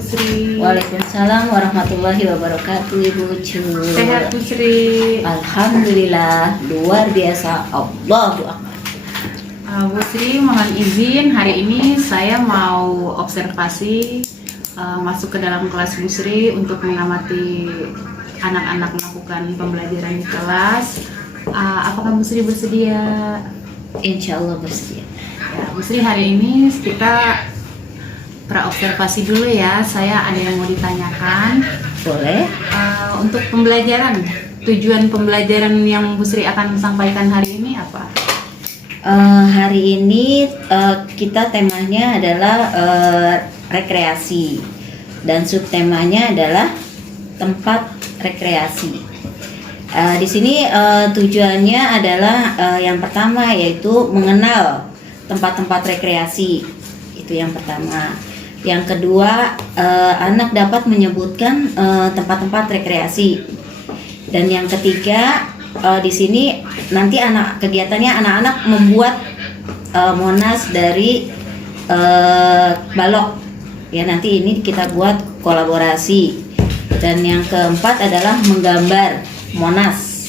Bu Sri. Waalaikumsalam warahmatullahi wabarakatuh, Ibu Cu. Sehat Bu Sri. Alhamdulillah, luar biasa. Allahu Akbar. Bu Sri, mohon izin hari ini saya mau observasi masuk ke dalam kelas Bu Sri untuk mengamati anak-anak melakukan pembelajaran di kelas. Apakah Bu Sri bersedia? Insya Allah bersedia. Ya, Bu Sri, hari ini kita praobservasi dulu ya. Saya ada yang mau ditanyakan. Boleh? Untuk pembelajaran, tujuan pembelajaran yang Bu Sri akan sampaikan hari ini apa? Hari ini kita temanya adalah rekreasi dan subtemanya adalah tempat rekreasi. Di sini tujuannya adalah yang pertama yaitu mengenal tempat-tempat rekreasi, itu yang pertama. Yang kedua, anak dapat menyebutkan tempat-tempat rekreasi. Dan yang ketiga, di sini nanti kegiatannya anak-anak membuat monas dari balok. Ya, nanti ini kita buat kolaborasi. Dan yang keempat adalah menggambar monas.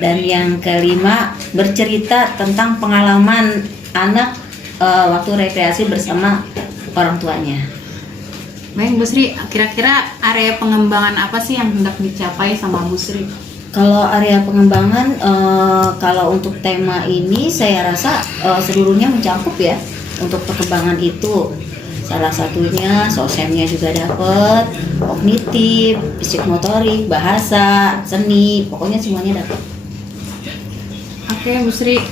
Dan yang kelima, bercerita tentang pengalaman anak waktu rekreasi bersama orang tuanya. Baik Bu Sri, kira-kira area pengembangan apa sih yang hendak dicapai sama Bu Sri? Kalau area pengembangan, kalau untuk tema ini saya rasa seluruhnya mencakup ya. Untuk perkembangan itu salah satunya sosemnya juga dapat, kognitif, psikomotorik, bahasa, seni, pokoknya semuanya dapat. Oke Bu Sri,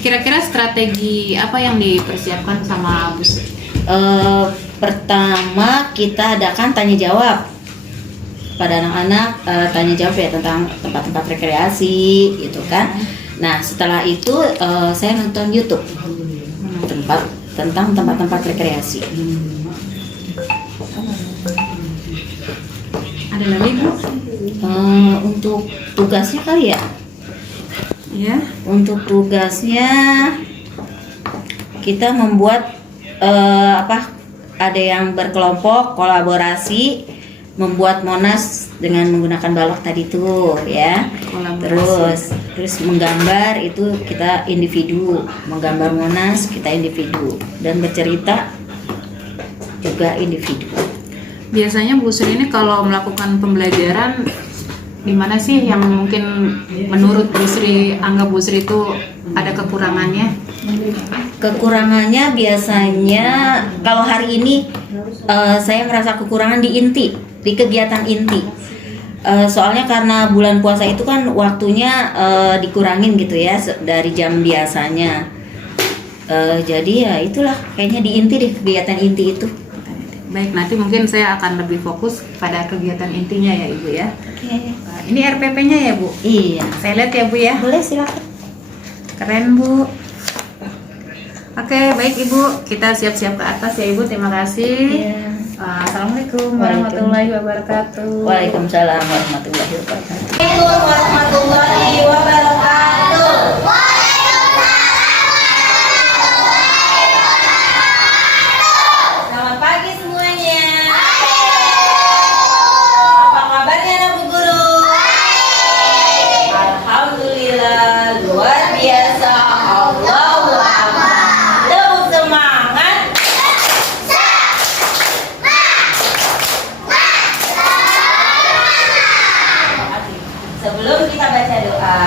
kira-kira strategi apa yang dipersiapkan sama Bu Sri? Pertama kita adakan tanya jawab pada anak-anak, tanya jawab ya tentang tempat-tempat rekreasi gitu kan. Nah setelah itu saya nonton YouTube tentang tempat-tempat rekreasi. Ada lagi Bu? Untuk tugasnya kali ya? Ya. Untuk tugasnya kita membuat ada yang berkelompok kolaborasi membuat monas dengan menggunakan balok tadi tuh ya. Terus menggambar itu kita individu, menggambar monas kita individu, dan bercerita juga individu. Biasanya Bu Sri ini kalau melakukan pembelajaran di mana sih yang mungkin menurut Bu Sri, anggap Bu Sri itu ada kekurangannya? Kekurangannya biasanya kalau hari ini saya merasa kekurangan di kegiatan inti. Soalnya karena bulan puasa itu kan waktunya dikurangin gitu ya dari jam biasanya. Jadi ya itulah kayaknya di inti deh, kegiatan inti itu. Baik, nanti mungkin saya akan lebih fokus pada kegiatan intinya ya Ibu ya. Oke. Ini RPP-nya ya Bu? Iya. Saya lihat ya Bu ya. Boleh silakan. Keren Bu. Oke, baik Ibu, kita siap-siap ke atas ya Ibu. Terima kasih. Iya. Assalamualaikum warahmatullahi wabarakatuh. Waalaikumsalam warahmatullahi wabarakatuh. Assalamualaikum warahmatullahi wabarakatuh. Selamat pagi semuanya. Apa kabarnya anak Bu Guru? Alhamdulillah, luar biasa. Allahu Akbar. Tepuk semangat. Sebelum kita baca doa,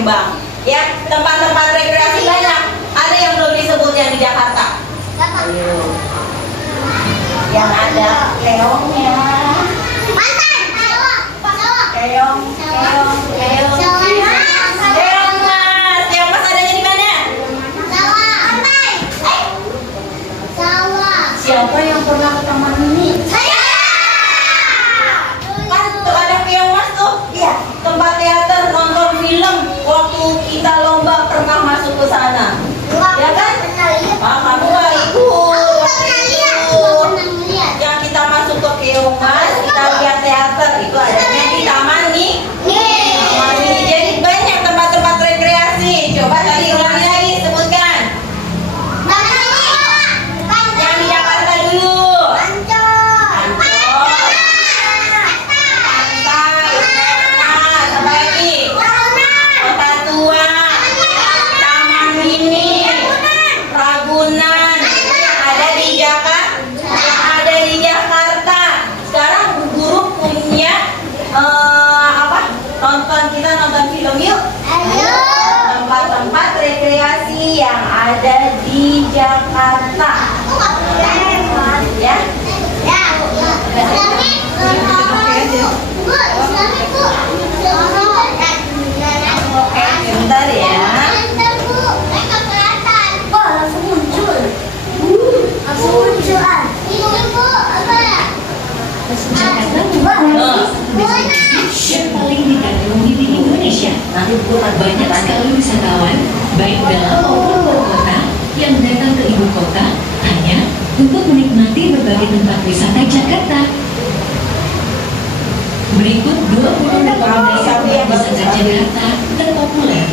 Palembang. Ya, tempat-tempat rekreasi banyak. Ada yang belum disebut yang di Jakarta. Ayo. Yang ada keongnya. Keong. Keong mas. Keong mas adanya di mana? Siapa yang pernah ke taman ini? Kan tuh ada keong mas tuh. Iya. Tempat teater, nonton film. Waktu kita lomba pernah masuk ke sana. Ya kan? Kamu gak ikut. Yang kita masuk ke keong mas, kita lihat teater itu adanya di taman nih. Taman ini. Jadi banyak tempat-tempat rekreasi. Coba tadi ulangi lagi, sebutkan. Yang di Jakarta dulu. Pantai, Monas, apa lagi? Kota Tua, Taman Mini, Ragunan. Yang ada di Jakarta. Sekarang Bu Guru punya kita nonton film yuk. Tempat-tempat rekreasi yang ada di Jakarta. Ya. Oke, sebentar ya. yang paling dikagumi di Indonesia. Banyak sekali wisatawan, baik dalam maupun luar kota, yang datang ke ibu kota hanya untuk menikmati berbagai tempat wisata Jakarta. Berikut 20 rekomendasi tempat wisata Jakarta terpopuler.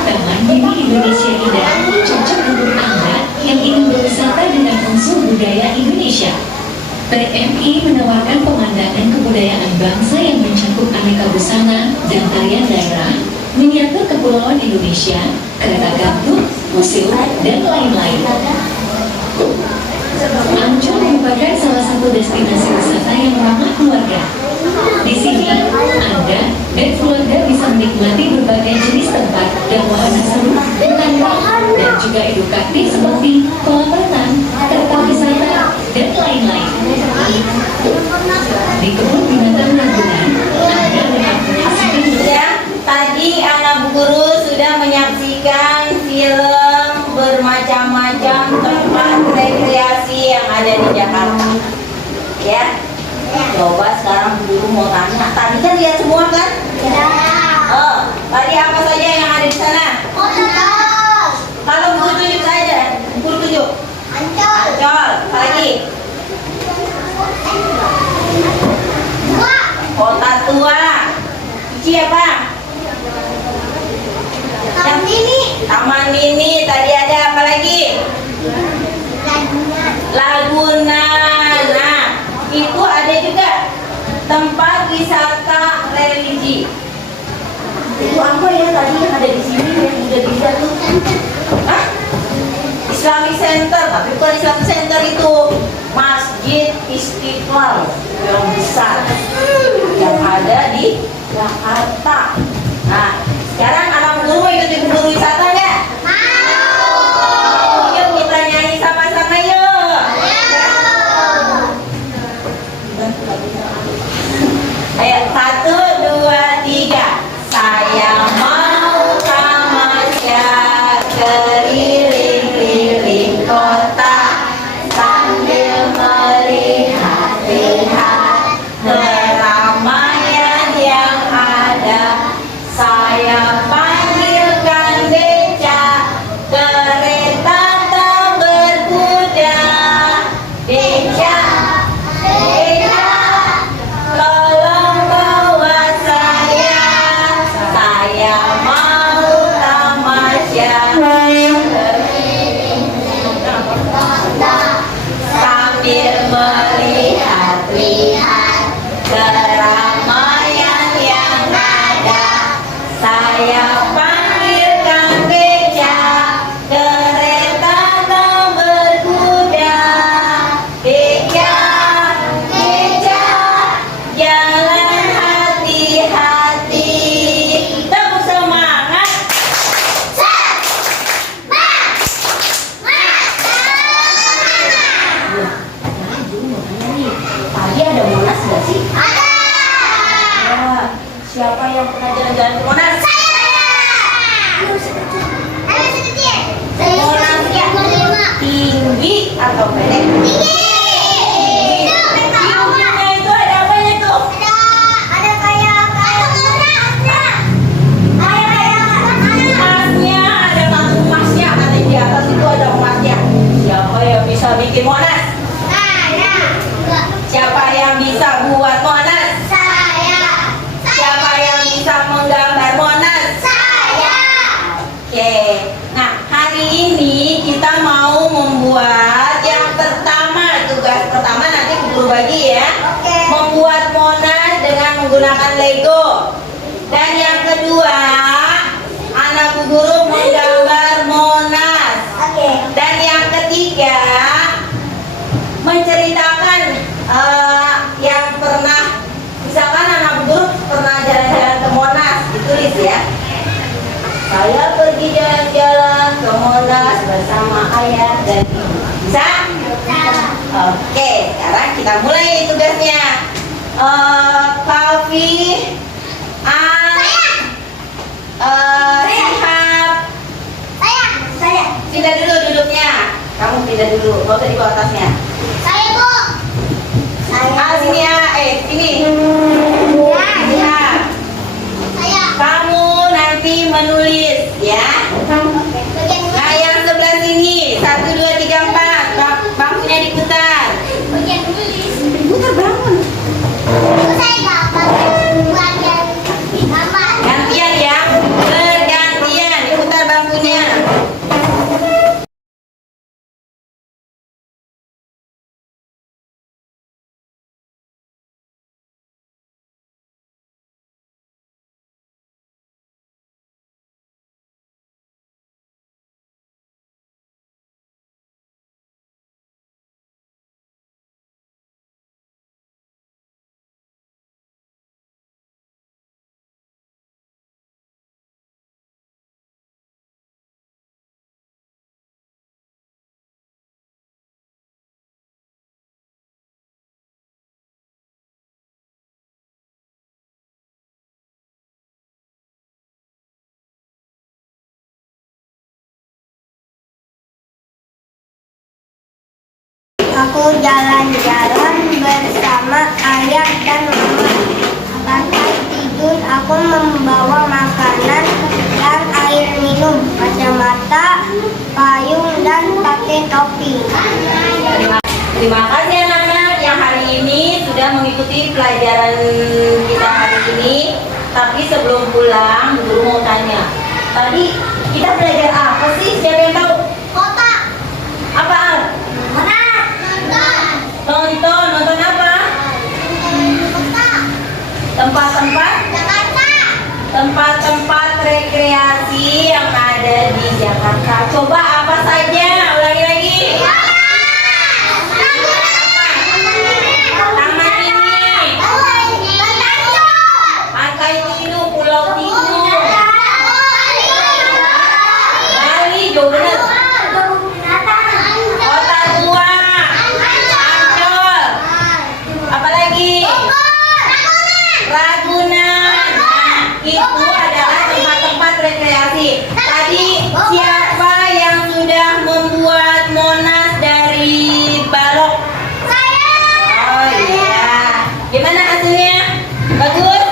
Taman Mini Indonesia Indah cocok untuk Anda yang ingin berwisata dengan unsur budaya Indonesia. PMI menawarkan pemandangan kebudayaan bangsa yang mencakup aneka busana dan tarian daerah, miniatur kepulauan Indonesia, kereta gantung, museum, dan lain-lain. Ancol merupakan salah satu destinasi wisata yang ramah keluarga. Di sini, Anda dan keluarga bisa menikmati berbagai jenis tempat dan wahana seru, menantang, dan juga edukatif seperti kolam renang, tempat wisata, dan lain-lain. Di kebun binatang Ragunan, Anda dapat menyaksikan Ya, tadi anak Bu Guru sudah menyaksikan film bermacam-macam tempat rekreasi yang ada di Jakarta. Ya. Coba sekarang Bu Guru mau tanya. Tadi kan lihat semua kan? Oh, tadi apa saja yang ada di sana? Kalau Bu Guru tunjuk saja. Bu Guru tunjuk. Ancol. Apa lagi? Kota Tua. Cici apa? Taman Mini. Tadi ada apa lagi? Lagunan. Nah, itu ada juga tempat wisata religi. Itu apa ya tadi yang ada di sini yang udah dilihat tuh? Hah? Islamic Center, tapi bukan Islamic Center itu. Masjid Istiqlal yang besar yang ada di Jakarta. Nah, sekarang anak guru mau ikut guru wisata nggak? Mau. Yuk kita nyanyi sama-sama yuk. Ayo 1, 2, 3. Saya mau tamasya keliling-keliling kota sambil melihat-lihat keramaian yang ada. Saya panggilkan beca, kereta tak berkuda. Beca, tolong bawa saya mau tamasya sambil melihat-lihat keramaian yang ada. Saya panggilkan beca, kereta tak berkuda. menggunakan Lego. Dan yang kedua, anak Bu Guru menggambar Monas. Dan yang ketiga, menceritakan yang pernah, misalkan anak Bu Guru pernah jalan-jalan ke Monas, ditulis ya. Saya pergi jalan-jalan ke Monas bersama ayah dan ibu. Bisa? Oke, sekarang kita mulai tugasnya. Kavi, Sihab, pindah dulu duduknya. Kamu pindah dulu, gak usah di bawah atasnya. Sini ya, sini. Sihab. Kamu nanti menulis ya. Nah, yang sebelah sini 1, 2, 3, 4. Bangkunya diputar. Putar bangun. Gantian ya, bergantian diputar bangkunya. Aku jalan-jalan bersama ayah dan mama. Lantai tidur aku membawa makanan dan air minum, kacamata, payung dan pakai topi. Terima kasih anak-anak yang hari ini sudah mengikuti pelajaran kita hari ini. Tapi sebelum pulang, Guru mau tanya. Tadi kita belajar apa sih? Siapa yang tahu? Apa? Nonton apa? Tempat-tempat rekreasi yang ada di Jakarta. Coba apa saja? Ulangi lagi. Taman ini, Pantai Tindu, Pulau Tindu, Bali, jauh bener. Kota Tua, Ancol, apalagi? Ragunan. Nah, itu adalah tempat-tempat rekreasi. Tadi siapa yang sudah membuat Monas dari balok? Oh iya. Gimana hasilnya? Bagus?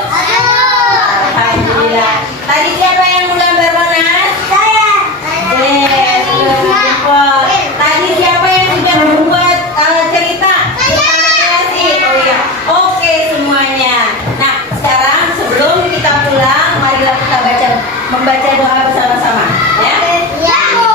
Alhamdulillah. Tadi siapa yang menggambar Monas? Jempol. Tadi siapa yang sudah membuat cerita? Rekreasi. Oh iya. Oke semuanya. Nah, sekarang sebelum kita pulang, marilah kita membaca doa bersama-sama. Ya. Ya aku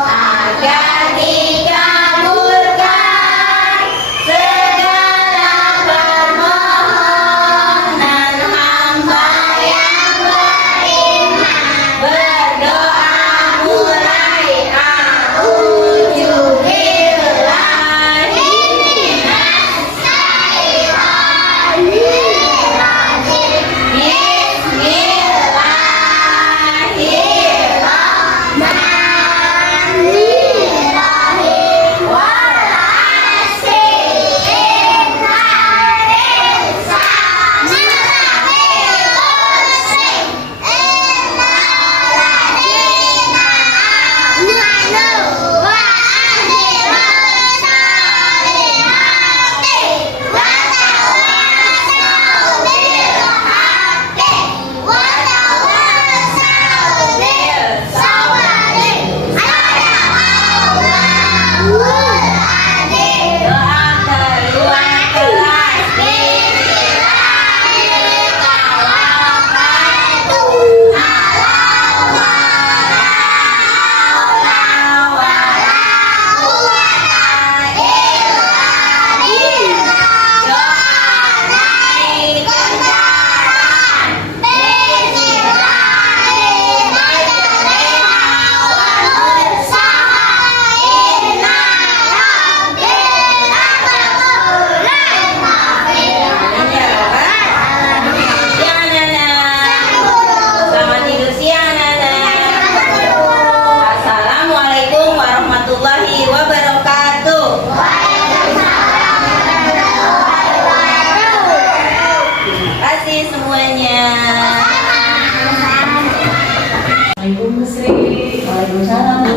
agar dikabulkan segala permohonan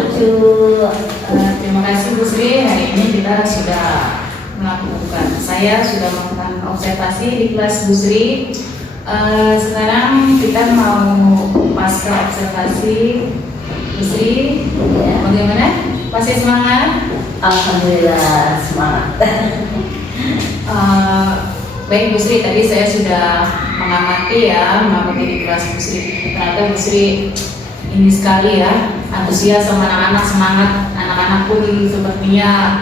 lucu. Terima kasih Bu Sri. Hari ini kita sudah saya sudah melakukan observasi di kelas Bu Sri. Sekarang kita mau pasca observasi Bu Sri. Ya. Bagaimana? Masih semangat? Alhamdulillah semangat. Baik Bu Sri, tadi saya sudah mengamati di kelas Bu Sri. Ternyata Bu Sri ini sekali ya, antusias sama anak-anak, semangat anak-anak pun sepertinya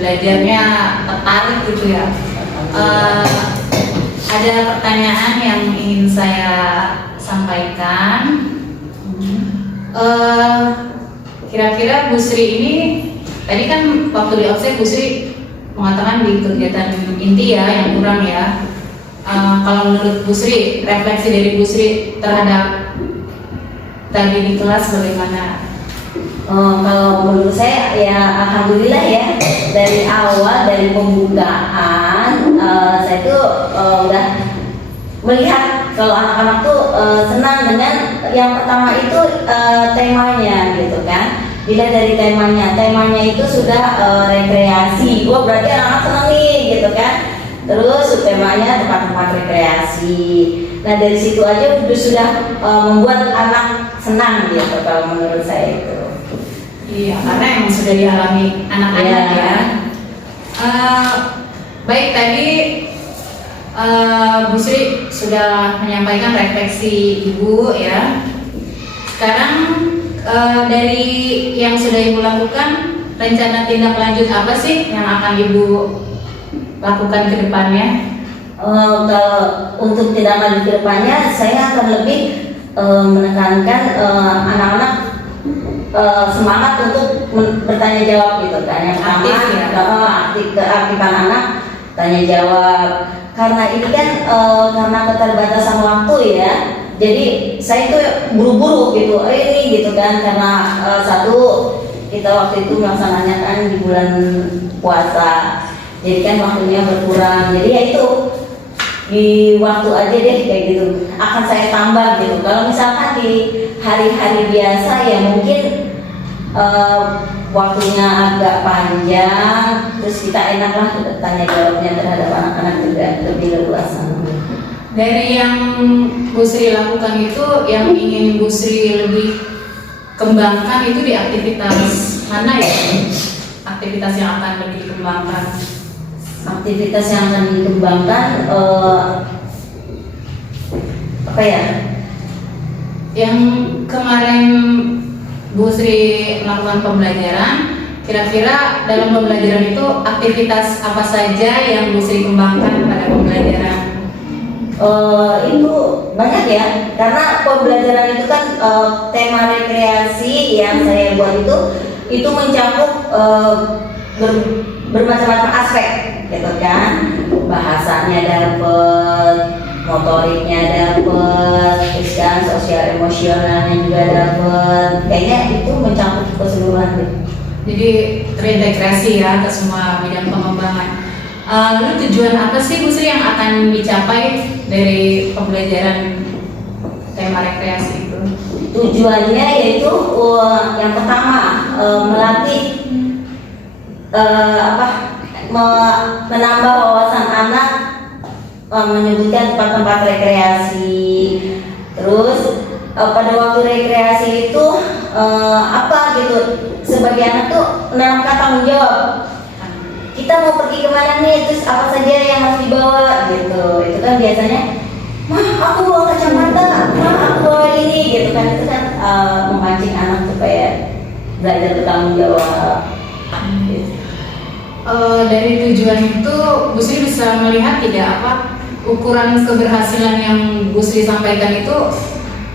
belajarnya tertarik gitu ya. Ada pertanyaan yang ingin saya sampaikan. Kira-kira Bu Sri ini tadi kan waktu di offset Bu Sri mengatakan di kegiatan inti ya yang kurang ya. Kalau menurut Bu Sri, refleksi dari Bu Sri terhadap tadi di kelas bagaimana? Kalau menurut saya ya alhamdulillah ya, dari awal dari pembukaan saya tuh udah melihat kalau anak-anak tuh senang dengan yang pertama itu temanya gitu kan. Dilihat dari temanya itu sudah rekreasi. Wah berarti anak-anak senang nih gitu kan. Terus temanya tempat-tempat rekreasi. Nah dari situ aja sudah membuat anak senang gitu kalau menurut saya itu. Iya, karena emang sudah dialami anak-anak ya. Baik, tadi Bu Sri sudah menyampaikan refleksi Ibu ya. Sekarang dari yang sudah Ibu lakukan, rencana tindak lanjut apa sih yang akan Ibu lakukan ke depannya? Kalau untuk tindak lanjut ke depannya, saya akan lebih menekankan anak-anak semangat untuk bertanya jawab gitu kan. Yang pertama aktifkan anak tanya jawab, karena ini kan karena keterbatasan waktu ya, jadi saya itu buru-buru gitu ini gitu kan, karena satu kita waktu itu melaksanakannya kan di bulan puasa, jadi kan waktunya berkurang, jadi ya itu di waktu aja deh kayak gitu akan saya tambah gitu. Kalau misalkan di hari-hari biasa ya mungkin waktunya agak panjang, terus kita enaklah tanya jawabnya terhadap anak-anak juga lebih leluasa. Dari yang Bu Sri lakukan itu, yang ingin Bu Sri lebih kembangkan itu di aktivitas mana ya? Aktivitas yang akan lebih dikembangkan? Aktivitas yang akan dikembangkan apa ya? Yang kemarin Bu Sri melakukan pembelajaran, kira-kira dalam pembelajaran itu aktivitas apa saja yang Bu Sri kembangkan pada pembelajaran? Itu banyak ya, karena pembelajaran itu kan tema rekreasi yang saya buat itu mencakup bermacam-macam aspek gitu kan, bahasanya dapet, motoriknya dapet, terus kan sosial emosionalnya juga dapet, kayaknya itu mencakup keseluruhan gitu. Jadi terintegrasi ya ke semua bidang pengembangan. Lalu tujuan apa sih Bu Sri yang akan dicapai dari pembelajaran tema rekreasi itu? Tujuannya yaitu yang pertama melatih menambah wawasan anak, menyebutkan tempat-tempat rekreasi. Terus pada waktu rekreasi itu apa gitu, sebagai anak tuh menanamkan tanggung jawab. Kita mau pergi kemana nih, terus apa saja yang harus dibawa gitu. Itu kan biasanya, mah aku bawa kacamata, mah aku bawa ini gitu kan. Itu kan memancing anak supaya belajar bertanggung jawab gitu. Dari tujuan itu Bu Sri bisa melihat tidak apa ukuran keberhasilan yang Bu Sri sampaikan itu,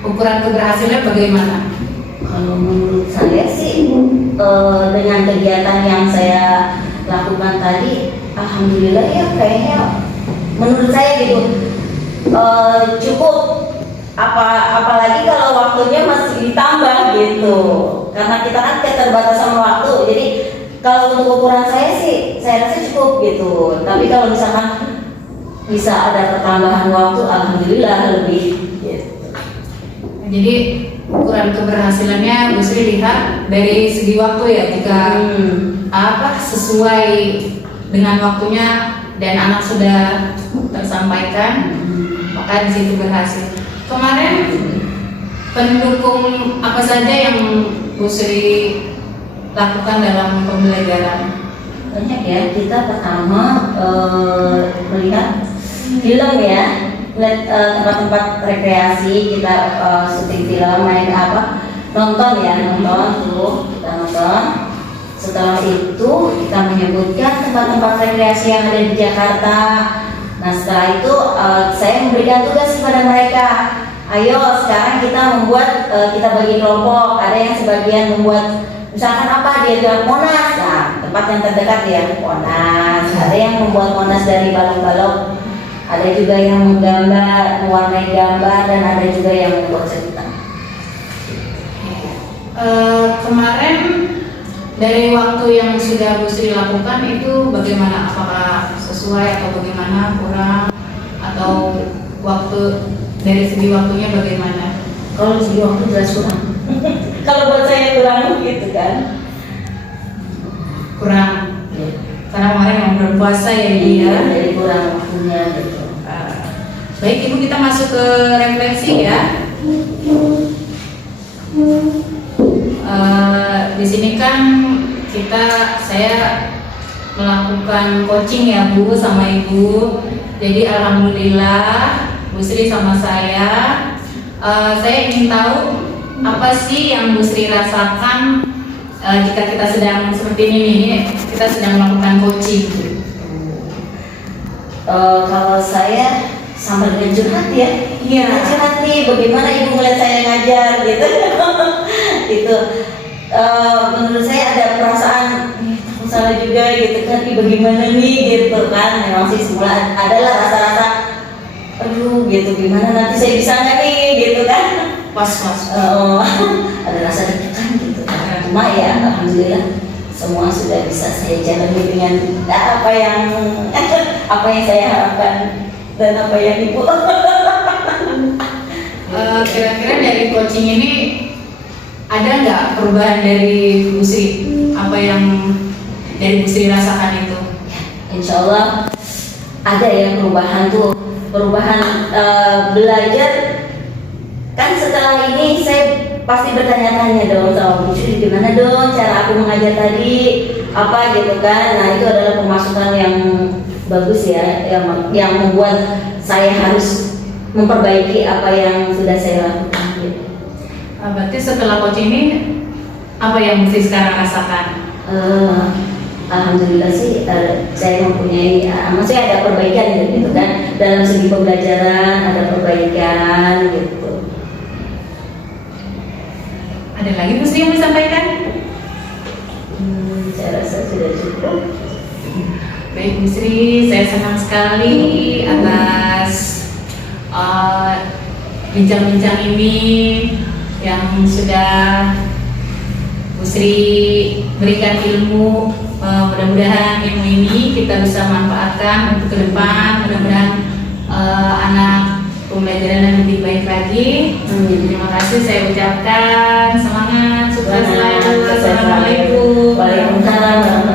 ukuran keberhasilan bagaimana? Kalau menurut saya sih dengan kegiatan yang saya lakukan tadi, alhamdulillah ya kayaknya menurut saya gitu cukup. Apalagi kalau waktunya masih ditambah gitu, karena kita kan keterbatasan waktu, jadi kalau untuk ukuran saya sih saya rasa cukup gitu. Tapi kalau misalkan bisa ada pertambahan waktu, alhamdulillah lebih gitu. Jadi ukuran keberhasilannya Bu Sri lihat dari segi waktu ya, jika sesuai dengan waktunya dan anak sudah tersampaikan, maka di situ berhasil. Kemarin pendukung apa saja yang Bu Sri lakukan dalam pembelajaran? Banyak ya. Kita pertama melihat film ya, melihat tempat-tempat rekreasi, kita syuting film, main nonton tuh kita nonton. Setelah itu kita menyebutkan tempat-tempat rekreasi yang ada di Jakarta. Nah setelah itu saya memberikan tugas kepada mereka. Ayo sekarang kita membuat, kita bagi kelompok. Ada yang sebagian membuat misalkan dia bilang Monas, tempat yang terdekat ya Monas. Ada yang membuat Monas dari balok-balok. Ada juga yang menggambar, mewarnai gambar, dan ada juga yang membuat cerita. Kemarin dari waktu yang sudah Bu Sri lakukan itu bagaimana? Apakah sesuai atau bagaimana, kurang, atau waktu dari segi waktunya bagaimana? Kalau di segi waktu jelas kurang. Kalau buat saya kurang gitu kan. Kurang. Karena kemarin yang berpuasa ya Ibu ya. Jadi kurang waktunya gitu. Baik Ibu, kita masuk ke refleksi ya. Di sini kan saya melakukan coaching ya Bu sama Ibu. Jadi alhamdulillah Bu Sri sama saya ingin tahu apa sih yang Bu Sri rasakan jika kita sedang seperti ini nih, kita sedang melakukan coaching. Kalau saya sambil dengan curhat ya, curhat nih bagaimana Ibu melihat saya ngajar gitu. Gitu. Menurut saya ada perasaan takut salah juga gitu kan, bagaimana nih gitu kan. Memang sih semula adalah rasa-rasa aduh gitu, gimana nanti saya bisa nggak nih gitu kan. Ada rasa deg-degan gitu. Cuma ya alhamdulillah semua sudah bisa saya jalani dengan apa yang saya harapkan dan apa yang Ibu. Kira-kira dari coaching ini ada nggak perubahan dari Bu Sri? Apa yang dari Bu Sri rasakan itu? Insya Allah ada ya perubahan tuh, perubahan belajar. Kan setelah ini saya pasti bertanya-tanya dong sama Bu Sri, gimana dong cara aku mengajar tadi apa gitu kan. Nah itu adalah pemasukan yang bagus ya, yang membuat saya harus memperbaiki apa yang sudah saya lakukan gitu. Berarti setelah coaching ini apa yang Bu Sri sekarang rasakan? Alhamdulillah sih saya mempunyai, maksudnya ada perbaikan gitu kan, dalam segi pembelajaran ada perbaikan gitu. Ada lagi Bu Sri yang disampaikan? Saya rasa sudah cukup. Baik Bu Sri, saya senang sekali atas bincang-bincang ini yang sudah Bu Sri berikan ilmu. Mudah-mudahan ilmu ini kita bisa manfaatkan untuk ke depan. Mudah-mudahan anak pembelajaran yang lebih baik lagi. Terima kasih saya ucapkan. Semangat, sukses selalu. Assalamualaikum. Waalaikumsalam.